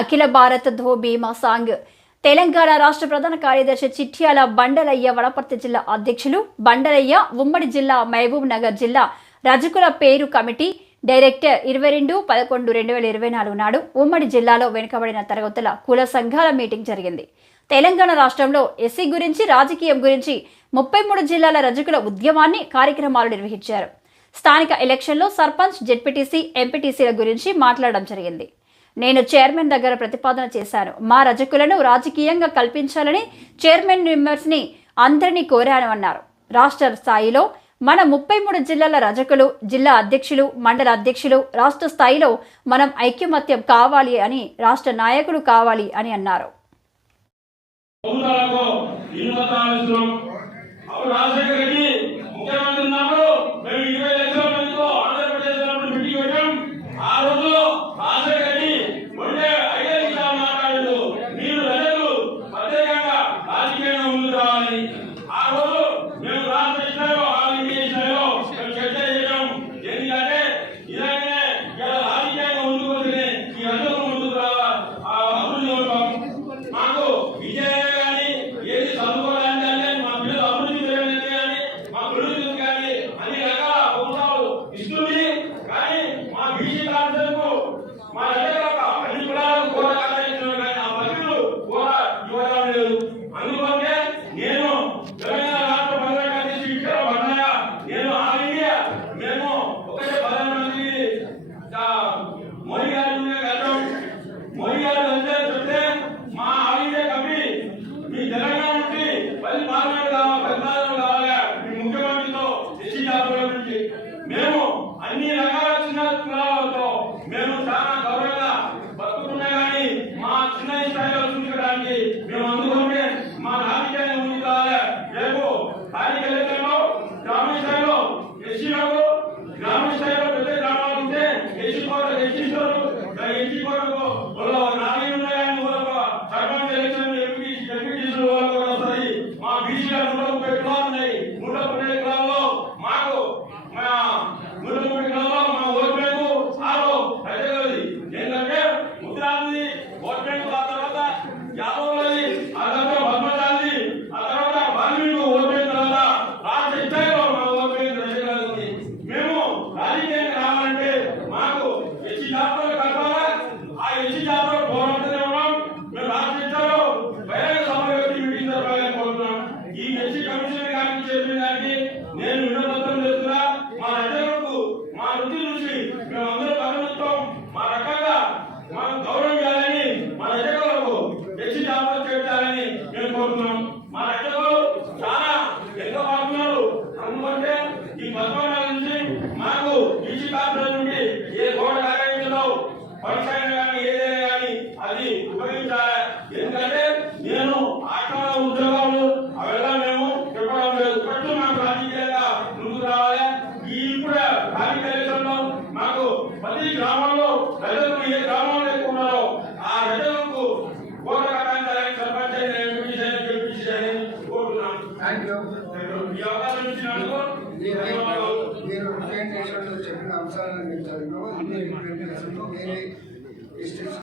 అఖిల భారత్ ధోబీమా సాంగ్ తెలంగాణ రాష్ట్ర ప్రధాన కార్యదర్శి చిట్యాల బండలయ్య వడపర్తి జిల్లా అధ్యక్షులు బండలయ్య ఉమ్మడి జిల్లా మహబూబ్ నగర్ జిల్లా రజకుల పేరు కమిటీ డైరెక్టర్ ఇరవై రెండు పదకొండు రెండు వేల ఇరవై నాలుగు నాడు ఉమ్మడి జిల్లాలో వెనుకబడిన తరగతుల కుల సంఘాల మీటింగ్ జరిగింది. తెలంగాణ రాష్ట్రంలో ఎస్సీ గురించి రాజకీయం గురించి ముప్పై మూడు జిల్లాల రజకుల ఉద్యమాన్ని కార్యక్రమాలు నిర్వహించారు. స్థానిక ఎలక్షన్లో సర్పంచ్ జెడ్పీటీసీ ఎంపీటీసీల గురించి మాట్లాడడం జరిగింది. నేను చైర్మన్ దగ్గర ప్రతిపాదన చేశాను. మా రజకులను రాజకీయంగా కల్పించాలని చైర్మన్ మెంబర్స్ని అందరినీ కోరాను అన్నారు. రాష్ట్ర స్థాయిలో మన ముప్పై మూడు జిల్లాల రజకులు జిల్లా అధ్యక్షులు మండల అధ్యక్షులు రాష్ట్ర స్థాయిలో మనం ఐక్యమత్యం కావాలి అని రాష్ట్ర నాయకులు కావాలి అని అన్నారు. రాజశేఖర్ రెడ్డి Vigia కోరుతున్నాం. మా రక్షకులు చాలా ఎన్నో వాడుతున్నారు అందుకంటే ఈ పద్మాల నుంచి మాకు ఈజీ మీరు రిపేర్ చేసినట్టు చెప్పిన అంశాలను మీరు అన్ని వేరే